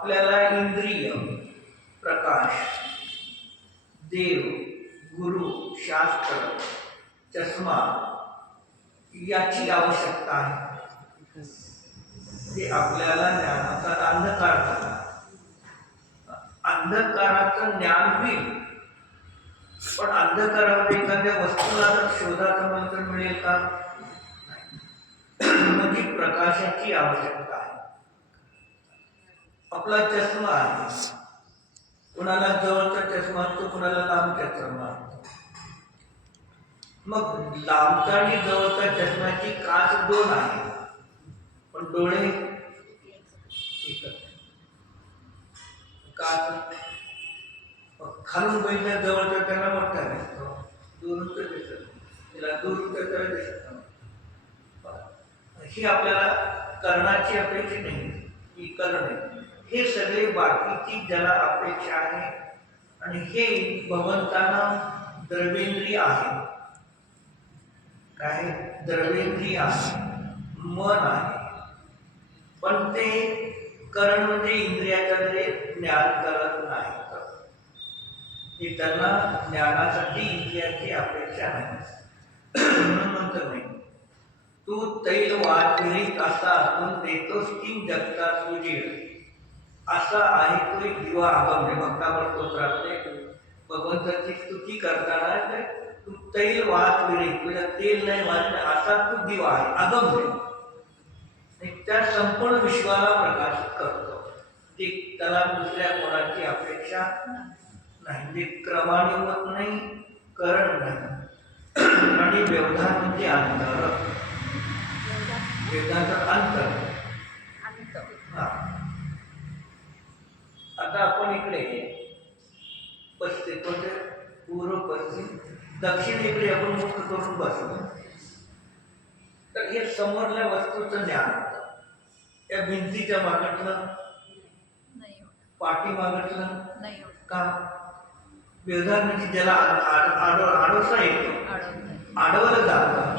आपल्याला इंद्रिय, प्रकाश, देव, गुरु, शास्त्र, चष्मा याची आवश्यकता आहे. ते आपल्याला ज्ञानाचा अंधकार झाला. अंधकाराचं ज्ञान होईल, पण अंधकारामध्ये एखाद्या वस्तूला जर शोधाचं मंत्र मिळेल का? म्हणजे प्रकाशाची आवश्यकता आहे. आपला चष्मा आहे, कुणाला जवळचा चष्मा असतो, कुणाला लांबचा चष्मा असतो. मग लांबचा आणि जवळचा चष्म्याची काच दोन आहे, पण डोळे एकच. काच खालून बघितल्या जवळचा त्याला मोठा दिसतो, दूरच दिसत, त्याला दूरच त्याला दिसत. ही आपल्याला करण्याची अपेक्षा नाही, ही करणे. हे सगळे बाकीची ज्याला अपेक्षा आहे, आणि हे भगवंतांना द्रव्येंद्रिय आहे. काय द्रव्येंद्रिय आहे, मन आहे. पण ते करण म्हणजे इंद्रियाचे ज्ञान करत नाही. हे त्यांना ज्ञानासाठी इंद्रियाची अपेक्षा नाही. म्हणून म्हणत नाही, तू तैल वाचवित असा असून देतोस तीन जगतात उजेड, असा आहे तो एक दिवा अगम्य. भक्तावर स्तोत्रामध्ये भगवंताची स्तुती करताना तू तैल वाचवित, तुला तेल नाही वाचलं असा तू दिवा आहे अगम्य. त्या संपूर्ण विश्वाला प्रकाशित करतो. ते त्याला दुसऱ्या कोणाची अपेक्षा नाही. ते क्रमाने होत नाही, करण नाही. आणि व्यवधान म्हणजे अंतर, वेदांचा अंतर. आता आपण इकडे पश्चिम म्हणजे पूर्व पश्चिम दक्षिणेकडे आपण मुख करून बसलो, तर हे समोरल्या वस्तूचं ज्ञान होतं. त्या भिंतीच्या मागटलं, पाठी मागटलं का व्यवधान म्हणजे ज्याला आडोसा येतो, आडवलं जातं.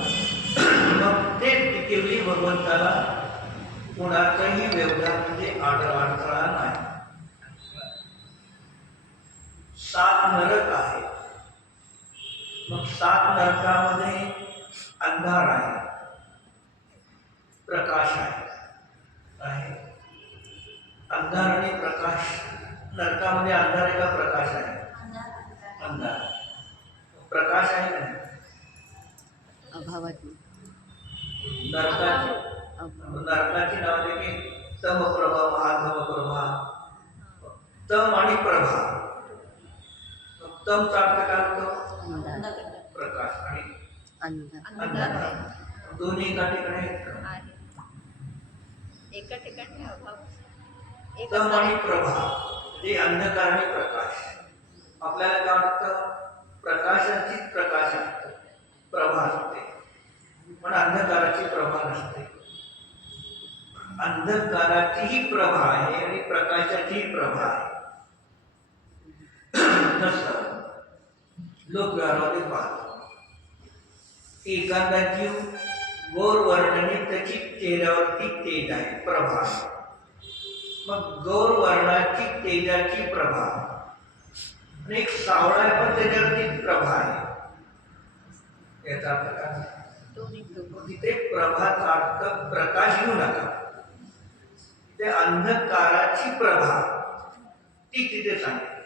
मग ते केवली भगवंताला कोणाचाही व्यवधान म्हणजे अडथळा नाही. 7 नरक आहे. मग 7 नरकामध्ये अंधार आहे, प्रकाश आहे. अंधार आणि प्रकाश. नरकामध्ये अंधार आहे का प्रकाश आहे? अंधार. प्रकाश आहे का नाही? नरकाची नाव की तम प्रभा, महाधम प्रभा. तम आणि प्रभा. तम प्राप्त करतो प्रकाश आणि अंधार. दोन्ही एका ठिकाणी आहेत. एका ठिकाणी तम आणि प्रभा हे अंधकार आणि प्रकाश. आपल्याला काय वाटतं? प्रकाशाची प्रकाश असते, प्रभा असते, पण अंधकाराची प्रभा नसते. अंधकाराचीही प्रभा आहे आणि प्रकाशाचीही प्रभा आहे. तसं लोक व्यवहारामध्ये पाहतो, एखादा जीव गौर वर्णाने त्याची चेहऱ्यावरती तेज आहे, प्रभा. मग गौर वर्णाची तेजाची प्रभा, आणि एक सावळा आहे पण त्याच्यावरती प्रभा आहे. याचा अर्थ काय? तिथे प्रभाचा अर्थ प्रकाश घेऊ नका. ते अंधकाराची प्रभा ती तिथे सांगितली.